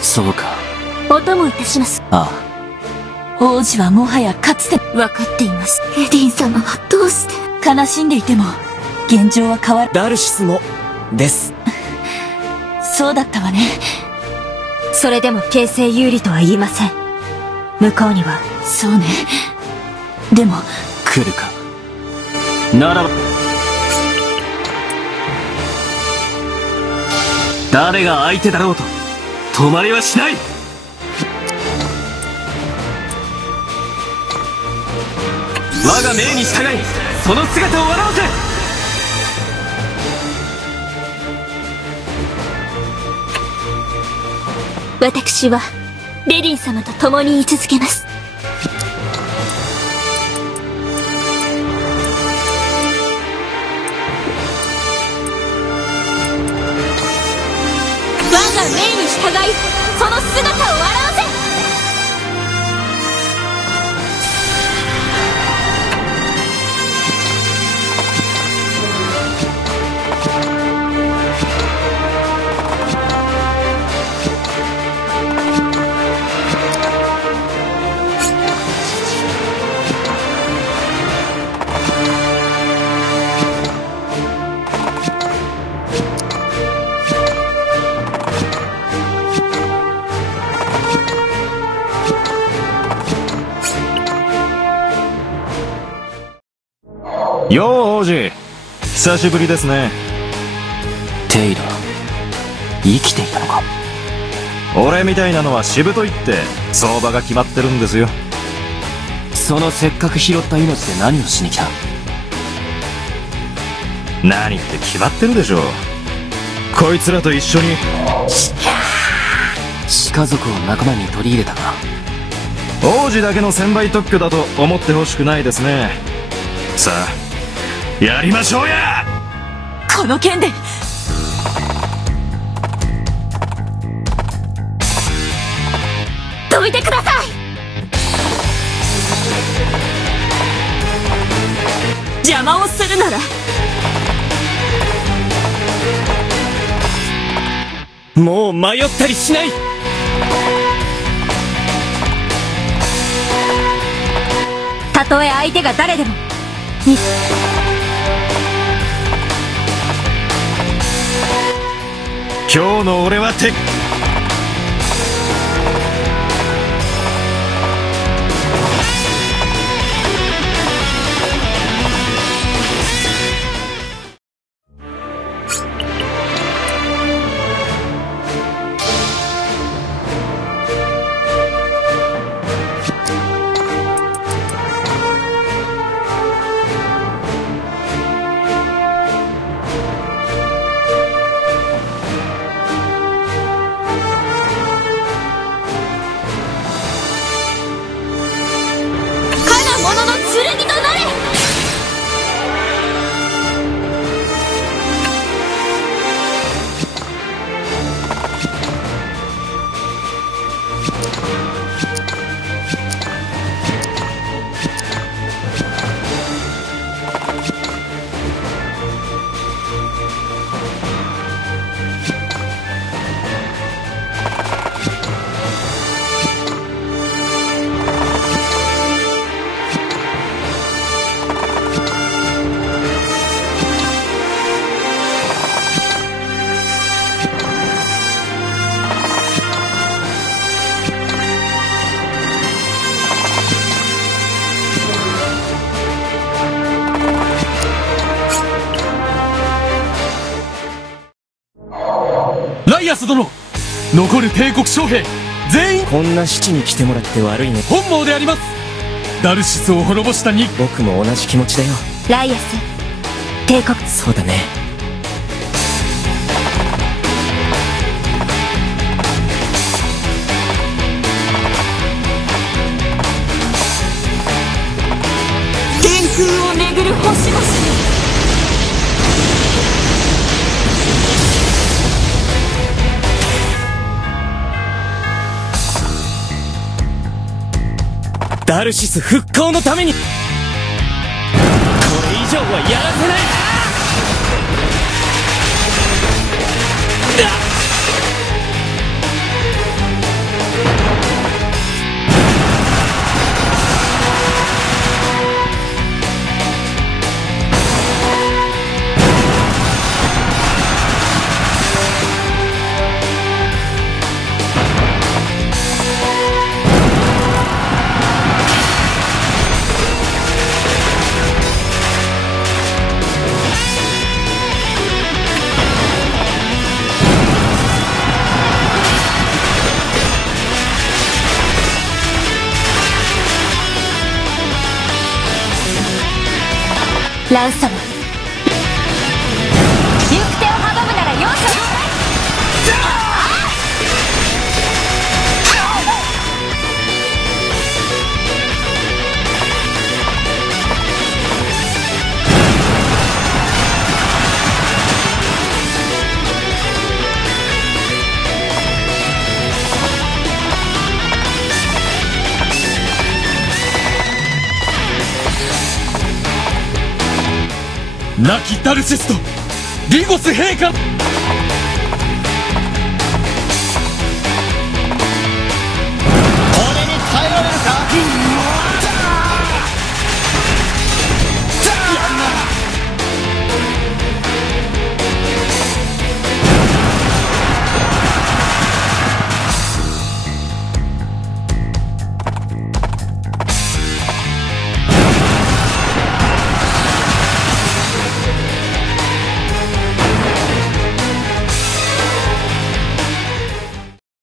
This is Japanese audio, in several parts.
そうか。お供いたします。ああ。王子はもはやかつて。分かっています。レディン様はどうして。悲しんでいても現状は変わる。ダルシスもですそうだったわね。それでも形勢有利とは言いません。向こうには。そうね。でも来るか。ならば誰が相手だろうと止まりはしない。我が命に従いその姿を現せ。私はレディン様と共に居続けます。我が命に従いその姿を現せ。よう王子、久しぶりですね。テイラー生きていたのか。俺みたいなのはしぶといって相場が決まってるんですよ。そのせっかく拾った命で何をしに来た。何って決まってるでしょ。こいつらと一緒に。家族を仲間に取り入れたか。王子だけの専売特許だと思ってほしくないですね。さあやりましょうや。この件でどいてください。邪魔をするならもう迷ったりしない。たとえ相手が誰でも今日の俺はライアス殿、残る帝国将兵全員。こんな死地に来てもらって悪いね。本望であります。ダルシスを滅ぼしたに。僕も同じ気持ちだよ。ライアス帝国。そうだね。天空を巡る星々。ダルシス復興のためにこれ以上はやらせない。ラン様、行く手を阻むなら容赦ない。亡きダルシスとリゴス陛下。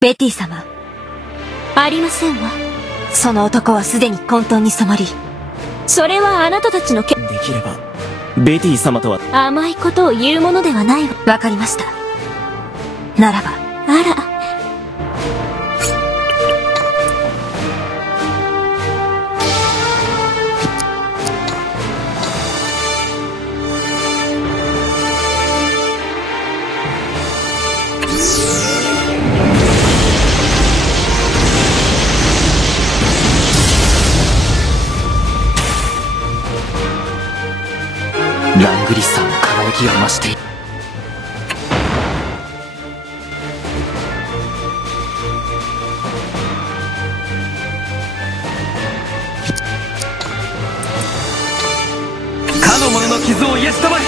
ベティ様、ありませんわ。その男はすでに混沌に染まり、それはあなたたちのできればベティ様とは甘いことを言うものではないわ。わかりました。ならば。あら、ラングリッサーの輝きが増している。かの者の傷を癒したまえ。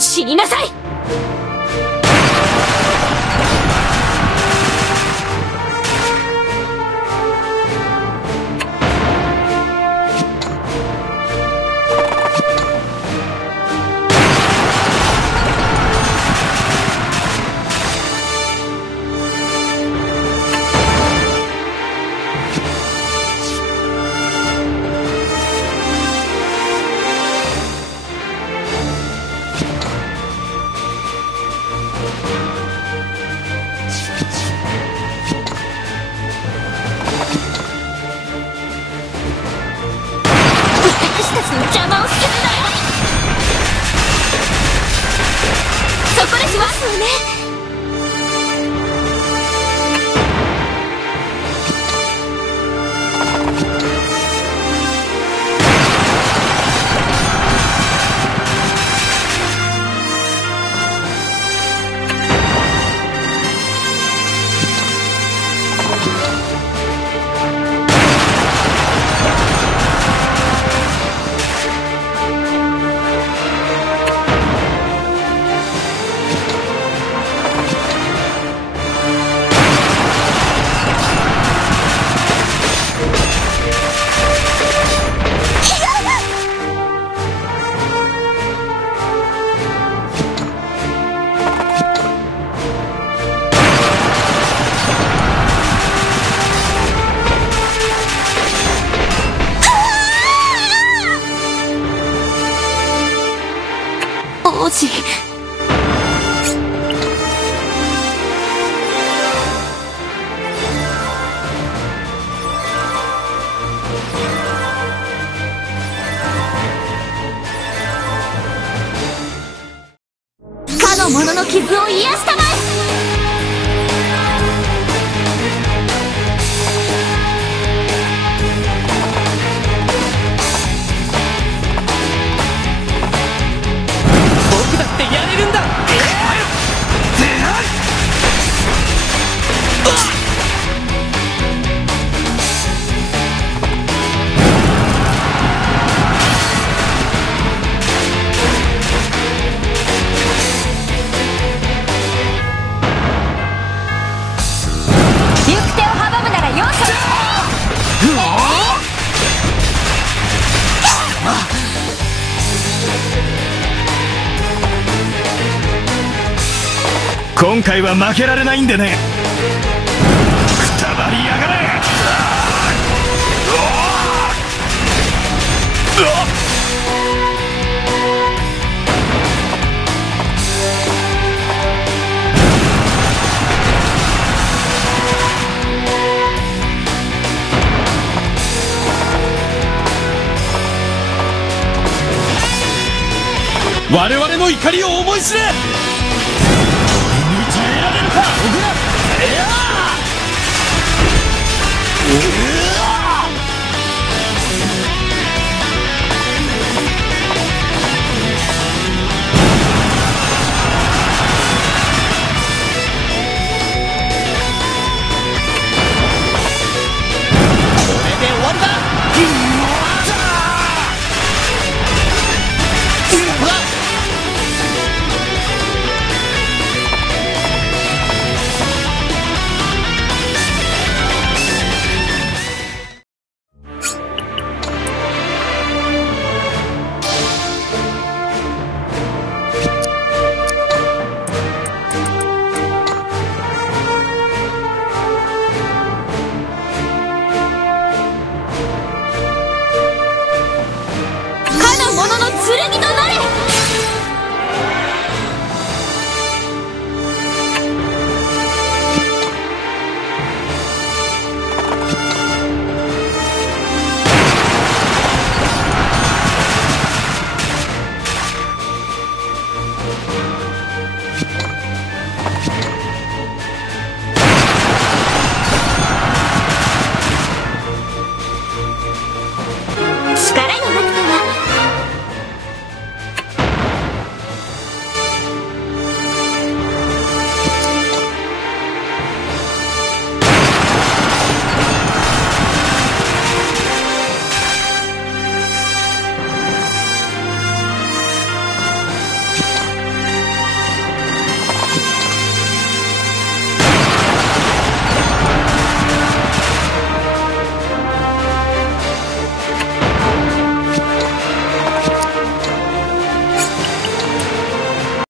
死になさい。私たちの邪魔をするなよ。そこでしますよね。王子、かの者の傷を癒したまえ。僕だってやれるんだ。今回は負けられないんでね。くたばりやがれ。我々の怒りを思い知れ。